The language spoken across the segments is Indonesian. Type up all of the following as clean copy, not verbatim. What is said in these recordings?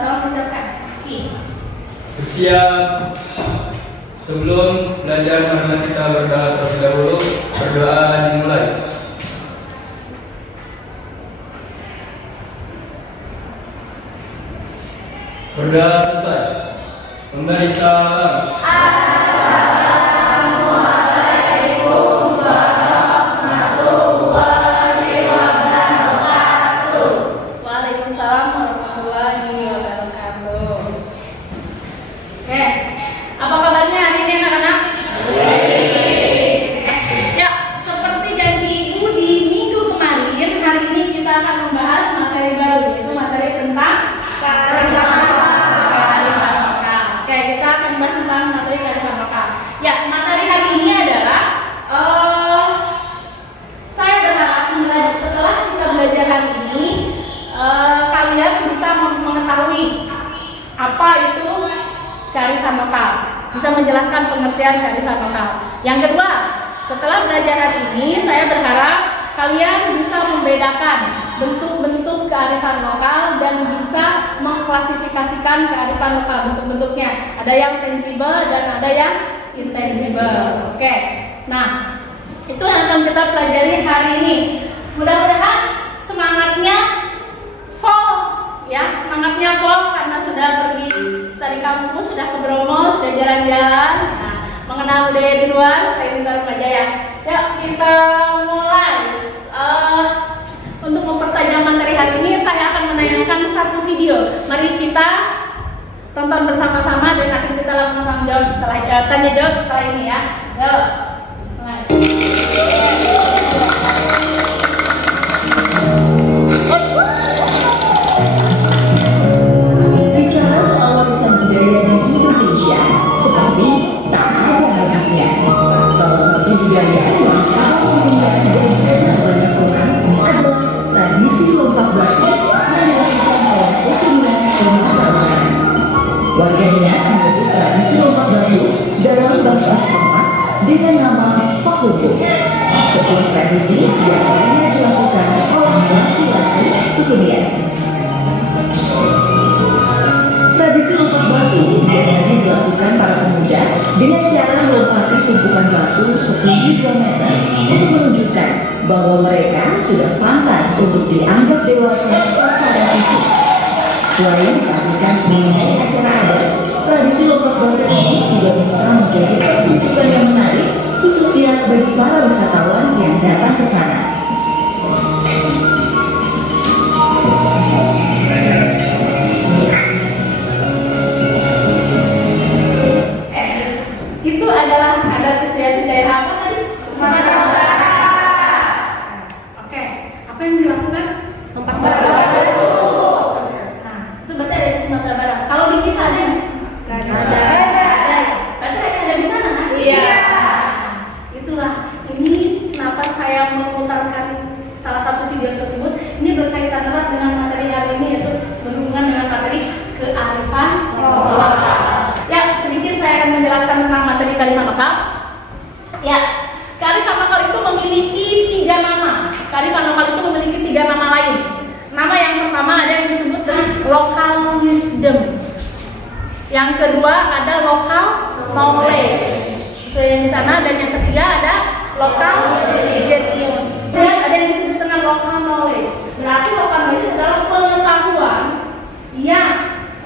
tolong disiapkan. Bersiap. Sebelum belajar, marilah kita berdoa terlebih dahulu. Berdoa dimulai. Berdoa selesai. Kembali salam. Waalaikumsalam warahmatullahi wabarakatuh. Oke, apa kabarnya hari ini anak-anak? Ya, seperti janji ibu di minggu kemarin, hari ini kita akan membahas materi baru, yaitu materi tentang kearifan lokal. Oke, kita akan membahas tentang materi kearifan lokal. Ya, materi hari ini adalah saya berharap setelah kita belajar hari ini, kalian bisa mengetahui apa itu kearifan lokal, bisa menjelaskan pengertian kearifan lokal. Yang kedua, setelah belajar hari ini, saya berharap kalian bisa membedakan bentuk-bentuk kearifan lokal dan bisa mengklasifikasikan kearifan lokal bentuk-bentuknya. Ada yang tangible dan ada yang intangible. Oke, nah itu yang akan kita pelajari hari ini. Mudah-mudahan semangatnya full, ya, semangatnya full karena sudah pergi studi kampus, sudah ke Bromo, sudah jalan-jalan, nah, mengenal budaya di luar. Saya Bintang Remaja ya. Yuk kita mulai. Untuk mempertajam materi hari ini, saya akan menayangkan satu video. Mari kita tonton bersama-sama dan akan kita lakukan tanya jawab setelah ini ya. Yuk, mulai. Bicara soal warisan budaya di Indonesia, seperti tak ada habisnya. Salah satu budaya yang sangat diminati dan dikenal banyak orang adalah tradisi lompat batu yang dilakukan oleh suku Minang Sumatera Barat. Warga Minang menyebut tradisi lompat batu dalam bahasa setempat dengan nama Pahubu. Sebuah tradisi yang hanya dilakukan oleh laki-laki suku Nias. Tradisi lompat batu biasanya dilakukan para pemuda dengan cara melompati tumpukan batu setinggi 2 meter untuk menunjukkan bahwa mereka sudah pantas untuk dianggap dewasa secara fisik. Selain ditampilkan sebagai acara adat, tradisi lompat batu ini juga bisa menjadi pertunjukan yang menarik, khususnya bagi para wisatawan yang datang ke sana. Itu adalah adat istiadat daerah apa tadi? Sumatera Utara. Oke, apa yang dilakukan? Lompat batu. Nah, itu berarti ada di Sumatera Barat. Kalau di kita ada nggak sih? Nggak ada. Berarti hanya ada di sana kan? Iya. Itulah, ini kenapa saya memutarkan salah satu video tersebut. Ini berkaitan erat dengan materi hari ini, yaitu berhubungan dengan materi kearifan lokal. Ya, sedikit saya akan menjelaskan tentang materi kearifan lokal. Ya, kearifan lokal itu memiliki 3 nama. Kearifan lokal itu memiliki 3 nama lain. Nama yang pertama ada yang disebut dengan local wisdom. Yang kedua ada local knowledge, sesuai yang di sana, dan yang ketiga ada local genius. Dan ada yang disebut dengan local knowledge. Berarti local knowledge adalah pengetahuan yang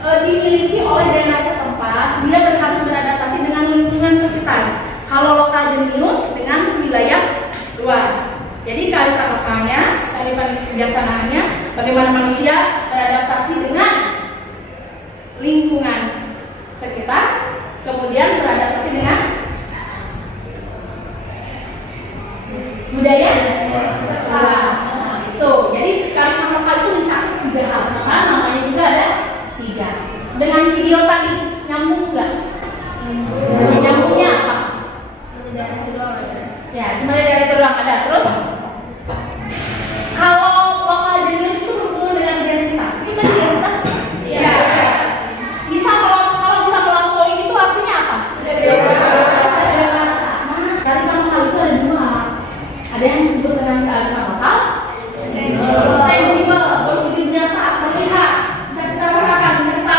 dimiliki oleh daerah setempat, dia harus beradaptasi dengan lingkungan sekitar. Kalau lokal jenius dengan wilayah luar. Jadi kearifan lokalnya, kearifan kebijaksanaannya, bagaimana manusia beradaptasi dengan lingkungan sekitar, kemudian beradaptasi dengan budaya luar. Itu. Jadi kearifan lokal itu mencakup 3 hal. Namanya juga ada 3. Dengan video tadi nyambung nggak? Nyambungnya apa? Ya, cuma dari itu doang ada. Terus kalau lokal jenius itu berhubungan dengan identitas. Kita identitas? Iya. Bisa kalau bisa melampaui itu artinya apa? Sudah dewasa. Nah, kearifan lokal itu ada 2. Ada yang disebut dengan kearifan lokal tangible, berwujud nyata, terlihat, bisa kita rasakan, bisa kita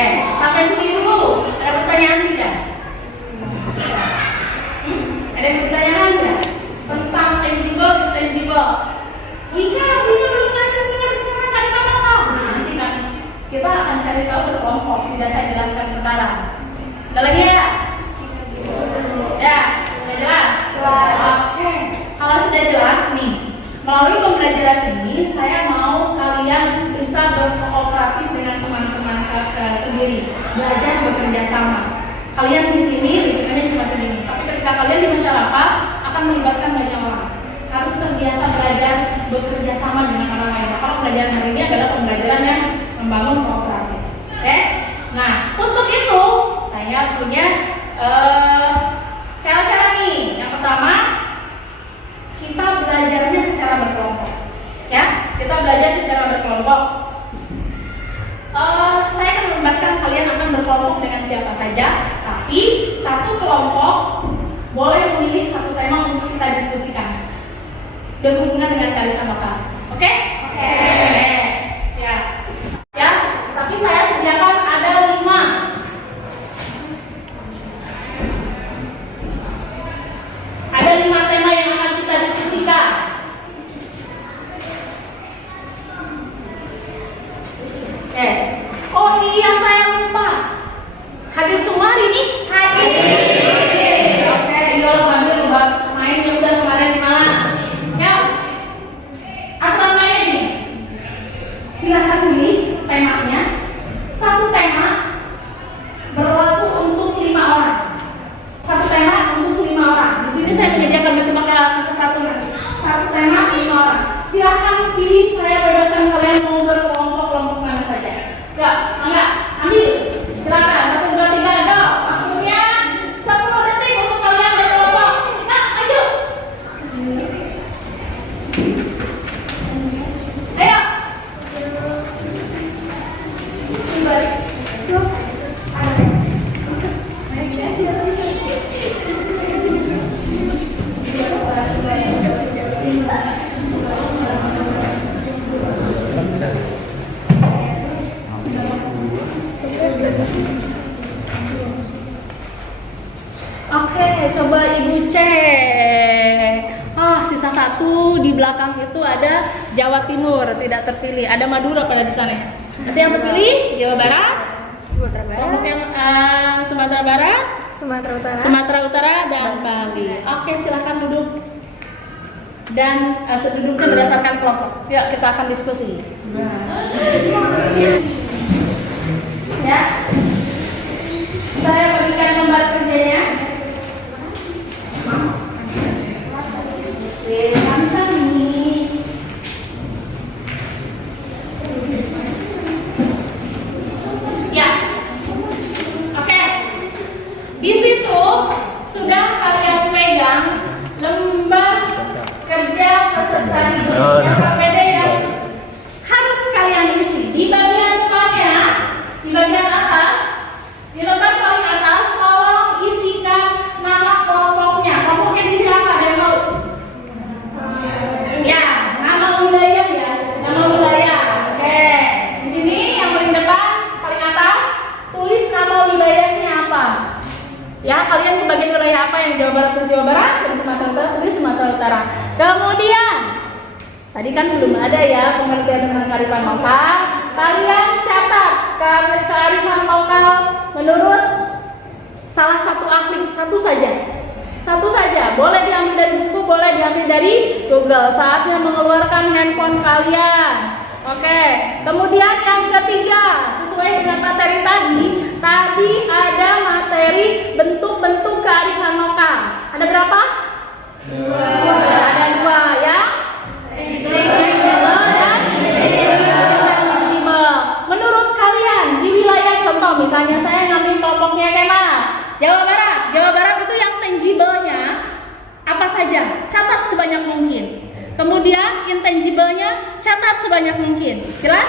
Oke, sampai sini dulu. Ada pertanyaan tidak? Ada pertanyaan tidak? Tentang tangible, intangible. Wika belum ngasih pengertian kalimat apa? Nanti kan kita akan cari tahu berkelompok. Tidak saya jelaskan sekarang. Ada lagi ya? Ya, sudah jelas? Oke. Kalau sudah jelas nih, melalui pembelajaran ini saya mau kalian bisa berkooperatif dengan teman-teman sendiri, belajar bekerja sama. Kalian di sini lingkungannya cuma segini, tapi ketika kalian di masyarakat akan melibatkan banyak orang. Harus terbiasa belajar bekerja sama dengan orang lain. Maka pembelajaran hari ini adalah pembelajaran yang membangun kooperatif. Oke? Nah, untuk itu saya punya cara-cara nih. Yang pertama, kita belajarnya secara berkelompok. Ya, kita belajar secara berkelompok. Saya akan membebaskan kalian akan berkelompok dengan siapa saja, tapi satu kelompok boleh memilih satu tema untuk kita diskusikan berhubungan dengan kearifan lokal. Oke? Oke. Siap. Ya, tapi saya sediakan ada 5. Ada 5 tema yang akan kita diskusikan. Oke. Oh iya, saya lupa. Hadir semua hari ini? Hadir. Oke, iya lo hadir buat main yang udah kemarin di Malang. Ya. Aturan mainnya ini. Silahkan pilih temanya. Satu tema berlaku untuk 5 orang. Satu tema untuk 5 orang. Di sini saya menyediakan itu pakai sisa satu nanti. Satu tema 5 orang. Silahkan pilih, saya bebaskan kalian mau berkelompok-kelompok mana saja. Ya, enggak, ambil. Silakan. 1, 2, 3, go. Waktunya 10 detik untuk kalian berkelompok. Nah, ayo. Ayo. Oke, coba Ibu cek. Sisa 1 di belakang itu ada Jawa Timur, tidak terpilih. Ada Madura pada di sana. Itu yang terpilih Jawa Barat, Sumatera Barat, kelompok yang Sumatera Barat, Sumatera Utara, Sumatera Utara dan Bali. Oke, silakan duduk. Dan duduknya berdasarkan kelompok. Ya, kita akan diskusi. Ya. Saya berikan lembar kerjanya. Santai nih. Ya. Oke. Di situ sudah kalian pegang lembar kerja peserta didik yang KPD yang harus kalian isi. Di bagian depannya, di bagian atas, di lembar paling atas, tolong isikan nama kelompoknya. Kelompoknya diisi apa? Ada yang tahu? Ya, nama wilayah ya, nama wilayah. Oke, di sini yang paling depan, paling atas, tulis nama wilayahnya apa. Ya, kalian di bagian wilayah apa yang Jawa Barat, Jawa Barat, Sumatera Utara, tulis Sumatera Utara. Kemudian, tadi kan belum ada ya pengertian tentang kearifan lokal. Kalian catat kearifan lokal menurut salah satu ahli, satu saja. Boleh diambil dari buku, boleh diambil dari Google. Saatnya mengeluarkan handphone kalian. Oke. Kemudian yang ketiga, sesuai dengan materi tadi ada materi bentuk-bentuk kearifan lokal. Ada berapa? 2. Ada 2 ya. Menurut kalian di wilayah contoh misalnya saya ngambil kelompoknya Kemal, Jawa Barat itu yang tangible-nya apa saja, catat sebanyak mungkin. Kemudian intangible-nya catat sebanyak mungkin. Jelas?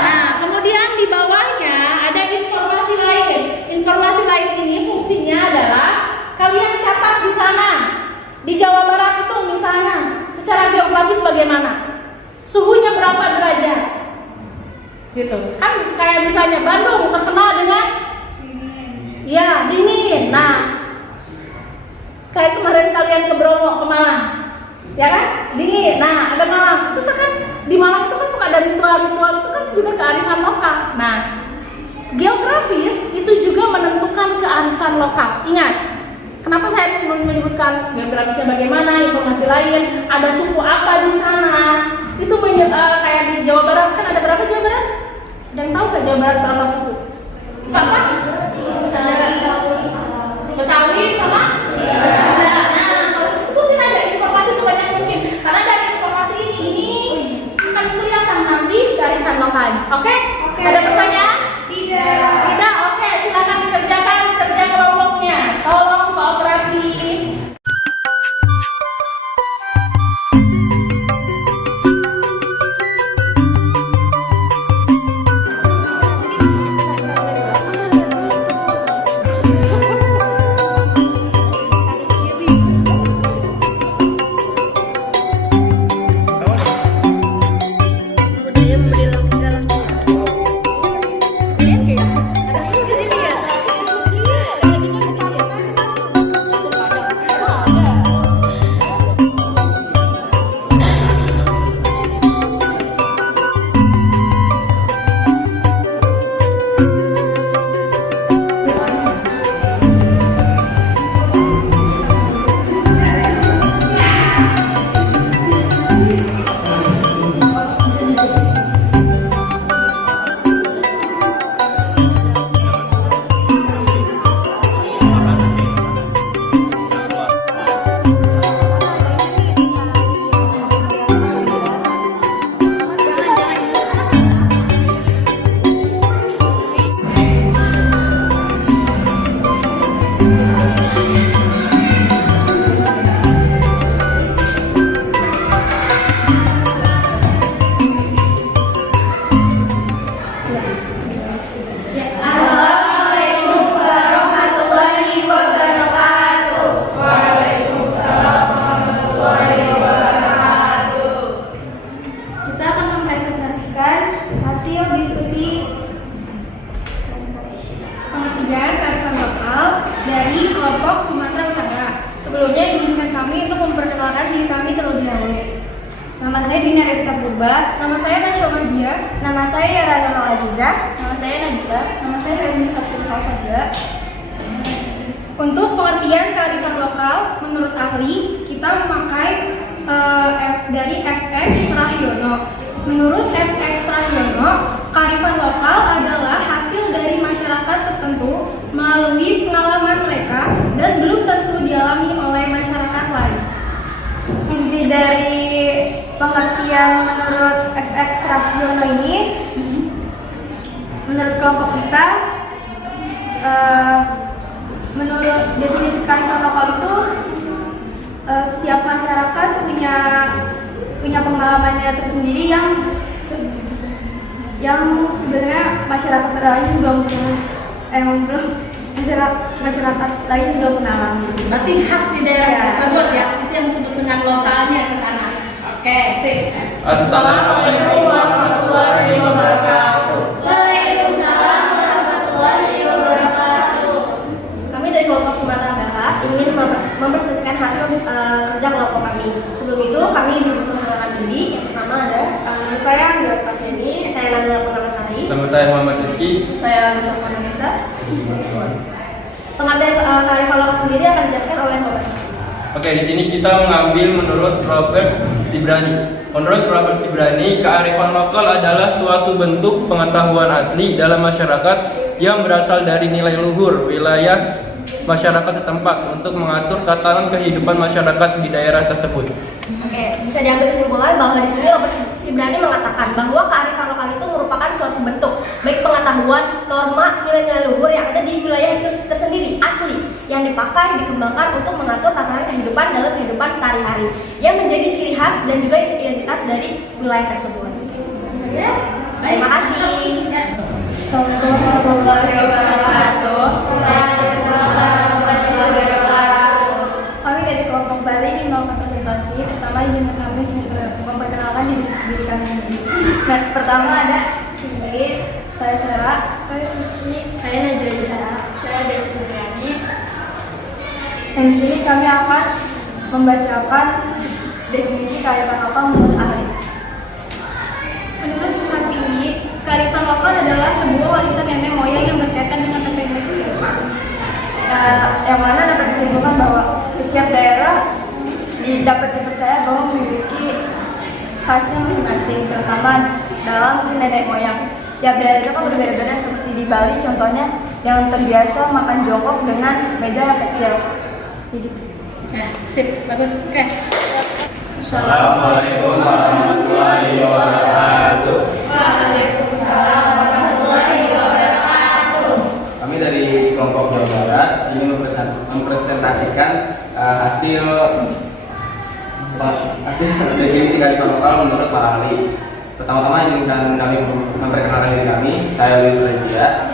Nah, kemudian di bawahnya ada informasi lain. Informasi lain ini fungsinya adalah kalian catat di sana. Di Jawa Barat itu misalnya secara geografis bagaimana? Suhunya berapa derajat? gitu kan. Kayak misalnya Bandung terkenal dengan ya dingin. Nah, kayak kemarin kalian ke Bromo, ke Malang, ya kan, dingin. Nah, ada Malang, itu kan di Malang itu kan suka ada ritual-ritual, itu kan juga kearifan lokal. Nah, geografis itu juga menentukan kearifan lokal. Ingat, kenapa saya menyebutkan geografisnya bagaimana, informasi lain, ada suku apa di sana. Itu kayak di Jawa Barat, kan ada berapa Jawa Barat? Ada yang tahu nggak Jawa Barat berapa suku? Berapa? Betawi sama Sunda. Nah, kalau sebutin aja informasi sebanyak mungkin. Karena dari informasi ini akan kelihatan nanti kearifan lokal. Oke? Ada pertanyaan? Tidak. Oke, silakan dikerjakan kerja kelompoknya. Tolong kooperatif. Nama saya Dina Rita Purba. Nama saya Nasya Mardia. Nama saya Rano Azizah. Nama saya Nabila. Nama saya Febri Sabtu Salsabila. Untuk pengertian kearifan lokal, menurut ahli, kita memakai dari FX Rahyono. Menurut FX Rahyono, kearifan lokal adalah hasil dari masyarakat tertentu melalui pengalaman mereka dan belum tentu dialami oleh masyarakat lain. Inti dari pengertian menurut FX Rahyono ini, menurut kelompok kita, menurut definisi kearifan lokal itu, setiap masyarakat punya pengalamannya tersendiri yang sebenarnya masyarakat lain belum masyarakat lain belum pernah alami. Berarti khas di daerah tersebut ya, itu yang disebut dengan lokalnya di sana. Oke, sip. Assalamualaikum warahmatullahi wabarakatuh. Waalaikumsalam warahmatullahi wabarakatuh. Kami dari kelompok Sumatera Barat ingin mempresentasikan hasil kerja kelompok kami. Sebelum itu kami izin memperkenalkan diri. Yang pertama ada saya Angga Pateni, saya Nabila Purnamasari. Nama saya Muhammad Rizky. Saya Nusa Nisa. Pengertian kearifan lokal sendiri akan dijelaskan oleh Bapak. Oke, di sini kita mengambil menurut Robert Cibrani. Menurut Robert Cibrani, kearifan lokal adalah suatu bentuk pengetahuan asli dalam masyarakat yang berasal dari nilai luhur wilayah masyarakat setempat untuk mengatur tatanan kehidupan masyarakat di daerah tersebut. Oke, bisa diambil kesimpulan bahwa di sini Robert Cibrani mengatakan bahwa kearifan lokal itu merupakan suatu bentuk baik pengetahuan, norma, nilai-nilai luhur yang ada di wilayah itu tersendiri asli yang dipakai, dikembangkan untuk mengatur tatanan kehidupan dalam kehidupan sehari-hari yang menjadi ciri khas dan juga identitas dari wilayah tersebut. Itu saja. Terima kasih. Assalamualaikum warahmatullahi wabarakatuh. Kami dari kelompok Bali ingin melakukan presentasi. Pertama izin kami memperkenalkan diri kami sendiri. Nah, pertama ada Sumi, Saya Sarah. Saya Suci. Saya Najwa. Saya Desi Supriani. Dan di sini kami akan membacakan definisi kearifan lokal menurut ahli. Menurut Suhartini, kearifan lokal adalah sebuah warisan nenek moyang yang berkaitan dengan tradisi Jepang. Yang mana dapat disimpulkan bahwa setiap daerah dapat dipercaya bahwa memiliki khasnya masing-masing, terutama dalam nenek moyang. Tiap daerah itu kan berbeda-beda, seperti di Bali contohnya yang terbiasa makan jongkok dengan meja yang kecil. Gitu. Nah, sip, bagus. Oke. Assalamualaikum warahmatullahi wabarakatuh. Waalaikumsalam warahmatullahi wabarakatuh. Kami dari kelompok Jawa Barat ingin mempresentasikan hasil definisi kearifan lokal menurut para ahli. Pertama-tama izinkan kami memperkenalkan diri kami. Saya Luis Regia.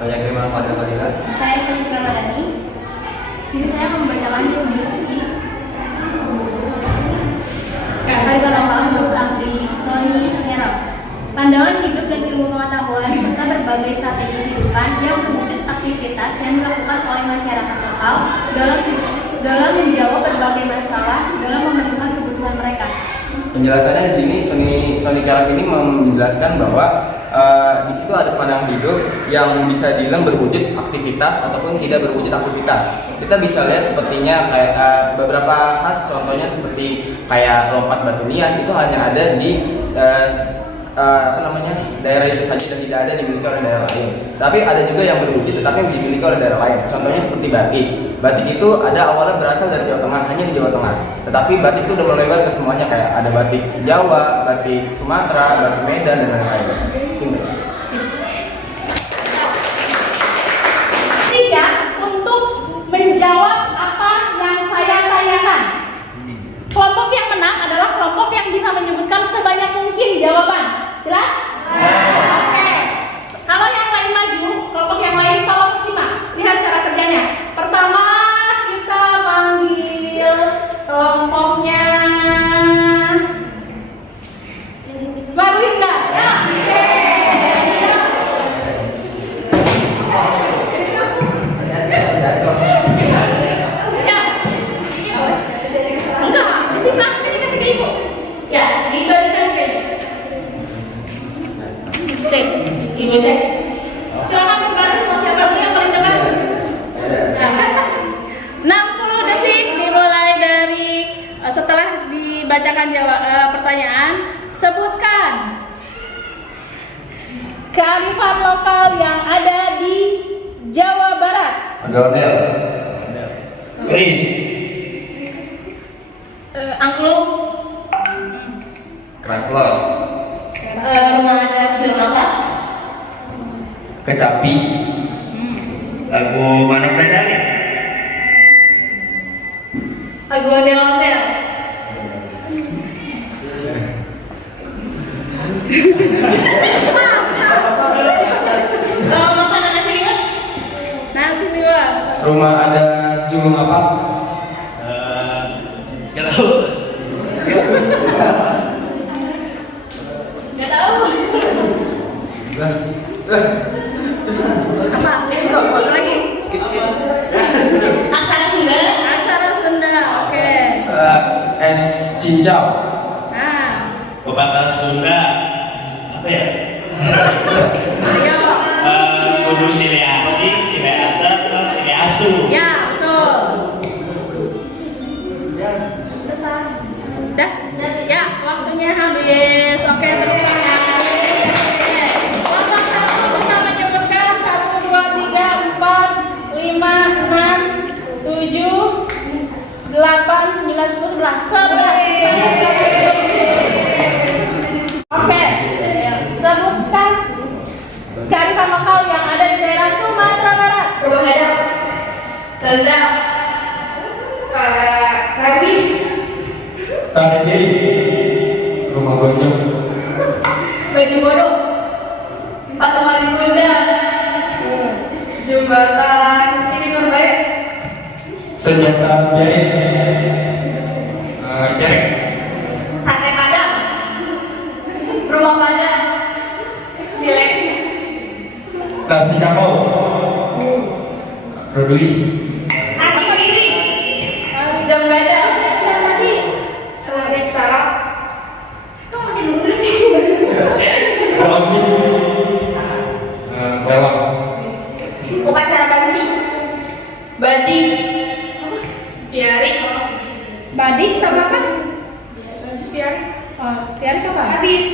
Saya Kirman Fadil Fadilas. Saya Fadil Ramadhani. Sini saya akan membacakan definisi kearifan lokal menurut ahli Sony Herald. Pandangan hidup dan ilmu pengetahuan serta berbagai strategi kehidupan yang berwujud aktivitas yang dilakukan oleh masyarakat lokal dalam menjawab berbagai masalah dalam memenuhi kebutuhan mereka. Penjelasannya di sini Sony Herald ini menjelaskan bahwa di situ ada pandangan hidup yang bisa dibilang berwujud aktivitas ataupun tidak berwujud aktivitas. Kita bisa lihat sepertinya kayak beberapa khas, contohnya seperti kayak lompat batu nias itu hanya ada di daerah itu saja dan tidak ada dimiliki oleh daerah lain. Tapi ada juga yang berwujud tetapi dimiliki oleh daerah lain. Contohnya seperti batik. Batik itu ada awalnya berasal dari Jawa Tengah, hanya di Jawa Tengah. Tetapi batik itu udah melebar ke semuanya, kayak ada batik Jawa, batik Sumatera, batik Medan dan lain-lain. Tiga, untuk menjawab apa yang saya tanyakan. Kelompok yang menang adalah kelompok yang bisa menyebutkan sebanyak mungkin jawaban. Jelas? Oke. Kalau yang lain maju, kelompok yang lain tolong simak. Lihat cara kerjanya. Pertama, kita panggil kelompoknya Marlinda. Ya. Ibu cek. Silakan berbaris mau siapa yang paling depan. 60 detik dimulai dari setelah dibacakan pertanyaan, sebutkan kearifan lokal yang ada di Jawa Barat. Ondel-ondel. Chris. Angklung. Keraklo. Rumah adat jurang apa? Kecapi. Lagu mana Bradali? Lagu ondel-ondel. Makanan nasi liwet. Nasi liwet. Rumah ada julung apa? Gak tahu. Gak tahu. Apa? Lagi. Aksara Sunda. Aksara Sunda. Oke. Es cincau. Nah, Pepatah Sunda. Apa ya? ayo. Kudu Sileasi, Sileasa, Sileasu. Ya, betul. Dah? Ya, waktunya habis. Oke, tepuk tangan. Kita menyebutkan 1, 2, 3, 4, 5, 6, 7, 8, 9, 10, 11. Oke, sebutkan kearifan lokal yang ada di daerah Sumatera Barat. Rumah gadang, rendang, rawi, Tadi rumah gonjong. baju bodoh, patungan kuda, jembatan sini Nurbaya, Senjata jahit. Cerek. sate padang, rumah padang, Nasi kapau. Rodui. Apa ini? Jam gada. Selarik sarap. Kok makin mundur sih? Roti. Belok. Upacara bansi. Badik. Tiari. Badik sama apa? Tiari. Oh, tiari kapan? Habis.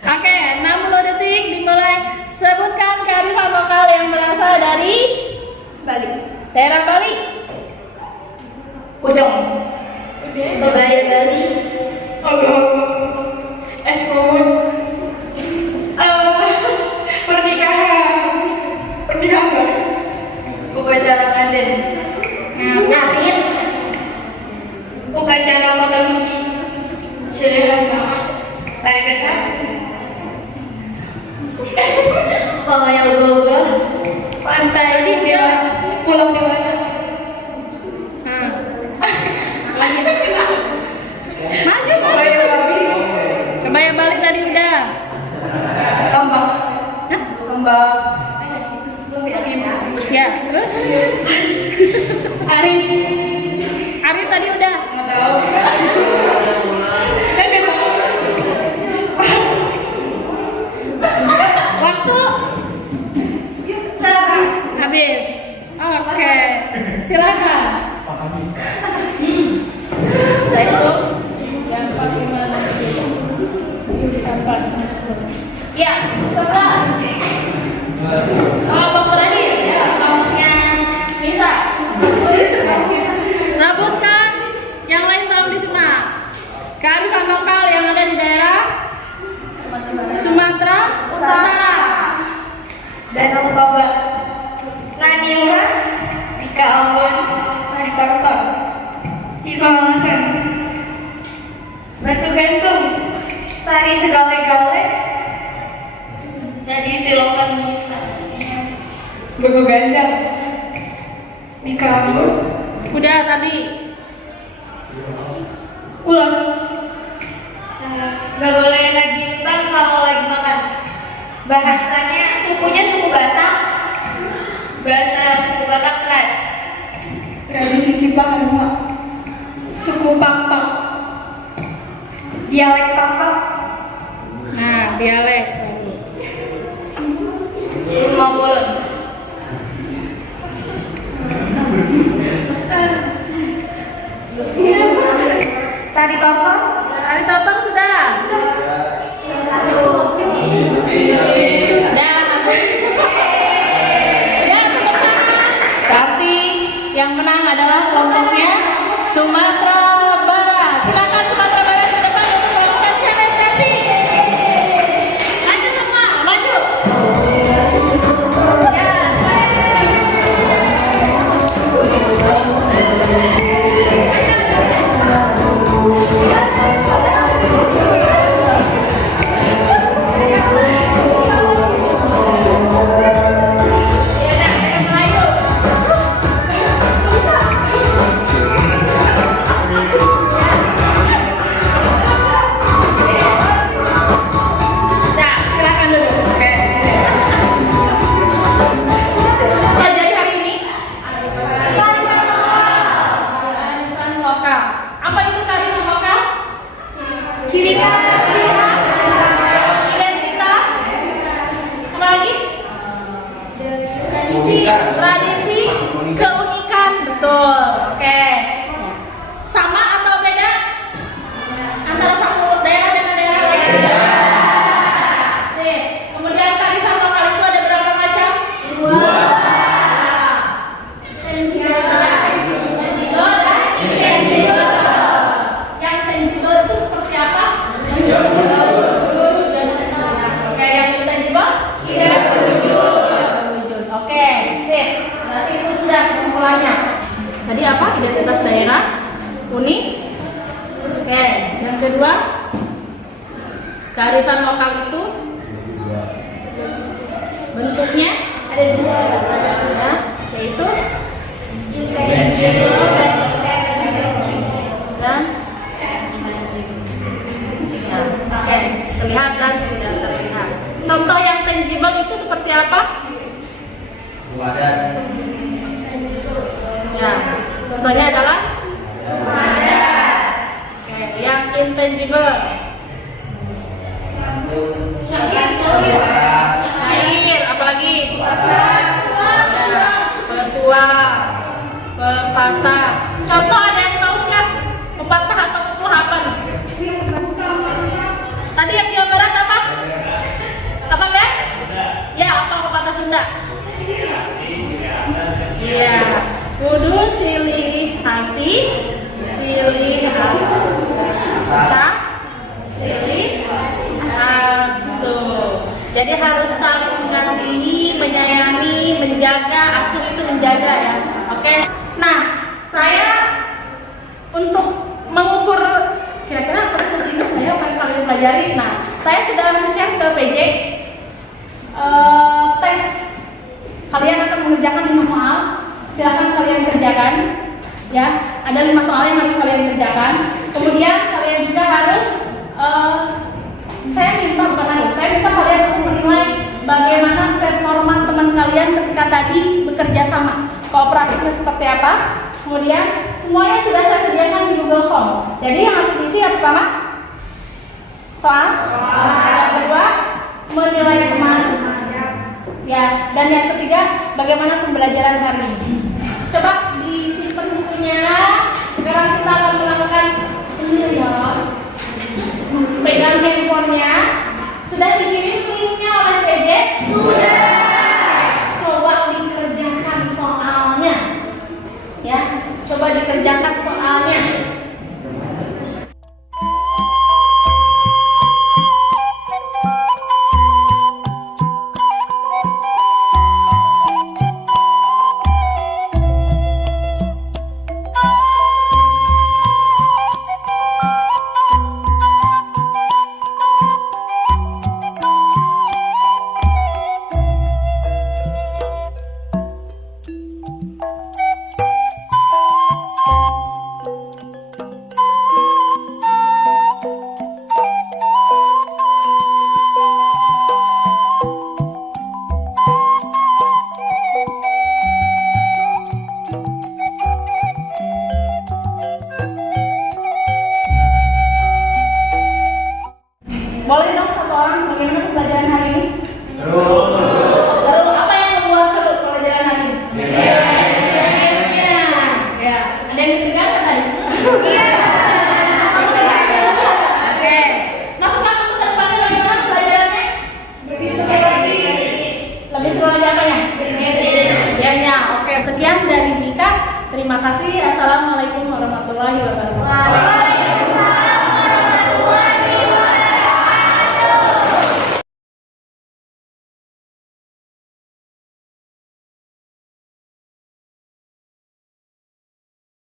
Oke, 60 detik dimulai. Sebutkan kearifan lokal yang berasal dari Bali. daerah Bali. Udang. Kebaya Bali. Es kawin. Pernikahan. Upacara kanten. Ngarit. Upacara potong gigi. Ciri khas Bawah. Tarik kaca. Bawa yang ubah-ubah. Pantai di mana? Pulau di mana? Lanjut. Maju. Kebaya Bali. Kebaya Bali tadi udah. Kembang. Hah? Kembang. Ya, terus? Ari. Ari tadi udah. Nggak tahu. Kan nggak tahu. Waktu habis. Oke, silakan. Saya itu yang paling mana? Ya, 11. Kelompok terakhir ya, kelompoknya Nisa. Sebutkan yang lain tolong disimak. Kearifan lokal yang ada di daerah Sumatera Utara. Danau Toba. Naniura. Rika Ambon. Tari Tortor. Isolasi. Batu gantung. Tari segale-gale. Jadi silokan Nisa. Bego ganjang. Rika Ambon. Udah tadi. Ulos. Gak boleh nagintan kalau lagi makan. Bahasanya sukunya suku Batak. Bahasa suku Batak keras. Tradisi Sipang suku Pampak. Dialek Pampak. Nah, dialek. Rumah bolen. Tari topeng. Tari topeng sudah. Tapi yang menang adalah kelompoknya Sumatera Barat. Silakan Sumatera Barat ke depan untuk melakukan demonstrasi. Maju semua, maju. Ya, silakan dulu. Oke. Pelajari hari ini kearifan lokal. Apa itu kearifan lokal? Ciri khas, identitas, apa lagi? Tradisi, keunikan, betul. Oke. Sama atau beda? Antara satu daerah dengan daerah lain? Sip. Kemudian kearifan lokal itu ada berapa macam? 2. Tenjidol dan intensidol. Yang tenjidol itu seperti apa? Oke, yang intensidol? Tidak berwujud. Oke, sip. Berarti itu sudah kesimpulannya. Tadi apa? Identitas daerah, unik. Oke, yang kedua, kearifan lokal itu bentuknya ada 2 ya, yaitu intangible dan Ya, contohnya adalah oke, yang intangible. Syair, apalagi? Petua, pepatah. Contoh ada yang tahu nggak? Pepatah atau petua apa nih? Tadi yang Jawa Barat apa? Apa guys? Ya, apa pepatah Sunda? Iya, kudu silih hasi, silih asa, silih asu. Jadi harus saling mengasihi, menyayangi, menjaga. Asu itu menjaga ya. Oke. Nah, saya untuk mengukur kira-kira apa sih ya apa yang kalian pelajari. Nah, saya sudah men-share ke PJ tes. Kalian akan mengerjakan 5 soal. Silakan kalian kerjakan. Ya, ada 5 soal yang harus kalian kerjakan. Kemudian kalian juga harus saya minta kalian untuk menilai bagaimana performa teman kalian ketika tadi bekerja sama. Kooperatifnya seperti apa? Kemudian semuanya sudah saya sediakan di Google Form. Jadi yang harus diisi yang pertama soal. Yang kedua menilai teman. Ya, dan yang ketiga bagaimana pembelajaran hari ini. Coba disimpan bukunya. Sekarang kita akan melakukan penilaian. Pegang handphonenya. Sudah dikirim linknya oleh PJ? Sudah. Coba dikerjakan soalnya. Ya, coba dikerjakan soalnya. Boleh dong satu orang bagaimana pembelajaran hari ini? Seru. Seru. Apa yang membuat seru pembelajaran hari ini? Gamenya. Ya. Ada yang deg-degan nggak tadi? Iya. Oke. Maksud kamu ke depannya bagaimana pembelajarannya? Lebih seru lagi. Lebih seru lagi apanya? Gamenya. Oke. Sekian dari Mika. Terima kasih. Assalamualaikum warahmatullahi wabarakatuh.